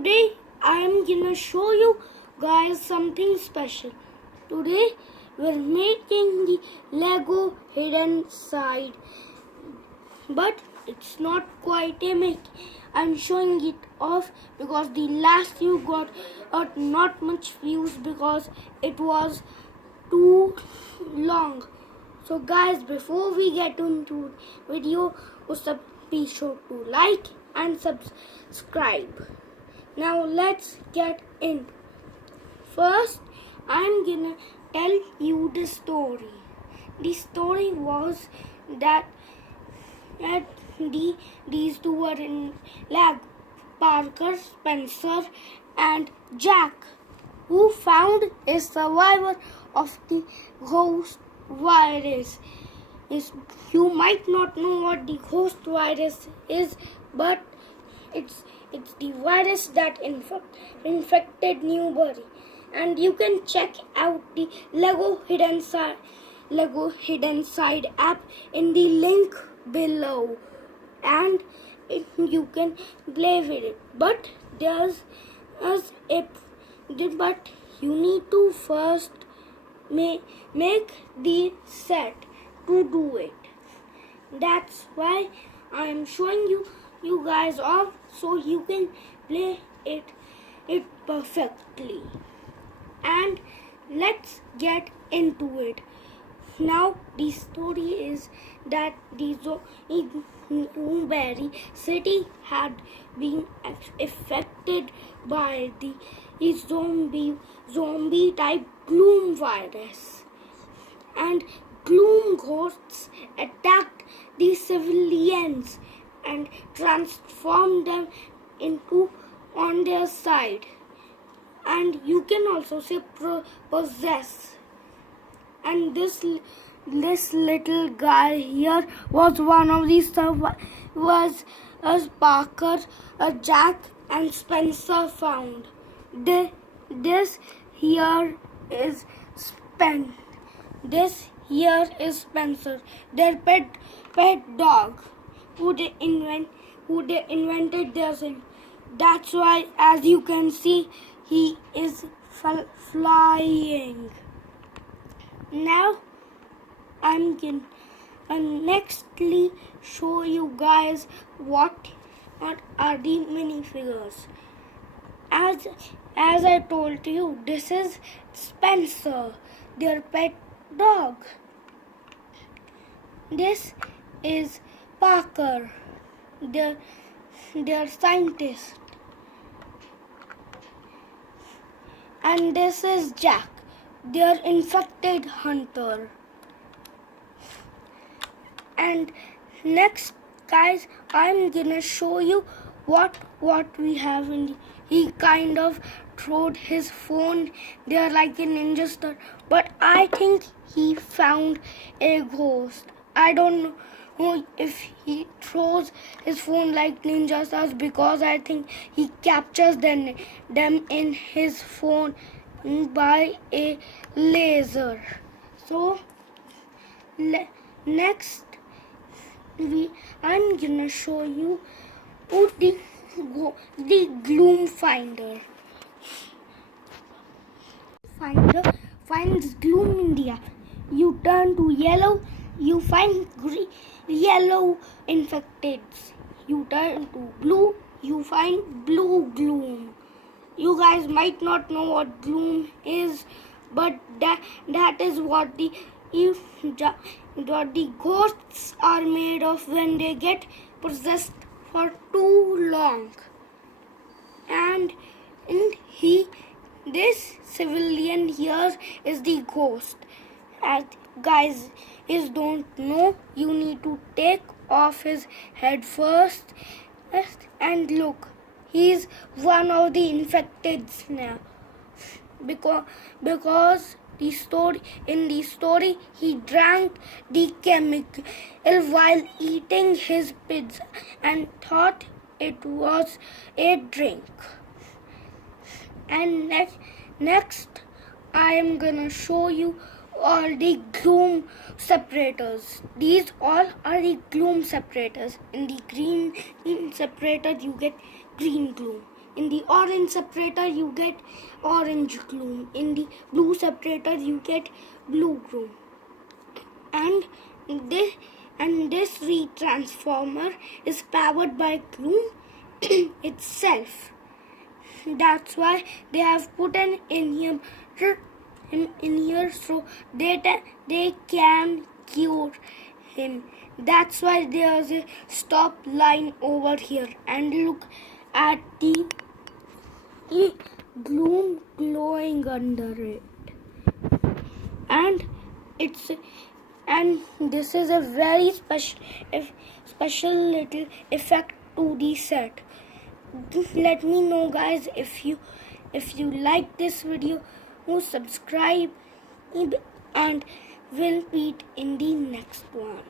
Today I am gonna show you guys something special. Today we're making the Lego hidden side, but it's not quite a make. I'm showing it off because the last view got not much views because it was too long. So guys, before we get into video, be sure to like and subscribe. Now let's get in. First, I'm gonna tell you the story. The story was that these two were in lab, Parker, Spencer, and Jack, who found a survivor of the ghost virus. You might not know what the ghost virus is, but it's the virus that infected Newbury. And you can check out the Lego Hidden Side app in the link below, and you can play with it. But but you need to first make the set to do it. That's why I'm showing you guys off so you can play it perfectly. And let's get into it. Now the story is that the Newbury city had been affected by the zombie type gloom virus, and gloom ghosts attacked the civilians and transformed them into on their side. And you can also say possess. And this little guy here was one of these survivors as Parker, Jack, and Spencer found. This here is Spencer, their pet dog, who they invented their thing. That's why, as you can see, he is flying. Now I'm gonna nextly show you guys what are the minifigures. As I told you, this is Spencer, their pet dog. This is Parker, their scientist. And this is Jack, their infected hunter. And next, guys, I'm gonna show you what we have in he kind of throwed his phone there like a ninja star, but I think he found a ghost. I don't know if he throws his phone like ninja stars, because I think he captures them in his phone by a laser. So next I'm gonna show you the gloom finder. Finds gloom in the app. You turn to yellow, you find yellow infecteds. You turn to blue, you find blue gloom. You guys might not know what gloom is, but that is what the ghosts are made of when they get possessed for too long. And this civilian here is the ghost. As guys don't know, you need to take off his head first. And look, he's one of the infecteds now, because in the story he drank the chemical while eating his pizza and thought it was a drink. And next I am gonna show you all the gloom separators. These all are the gloom separators. In the green separator you get green gloom. In the orange separator you get orange gloom. In the blue separator you get blue gloom. And this retransformer is powered by gloom itself. That's why they have put an inhibitor in here so they can cure him. That's why there's a stop line over here, and look at the gloom glowing under it. And this is a very special little effect to the set. Let me know, guys, if you like this video, subscribe, and we'll meet in the next one.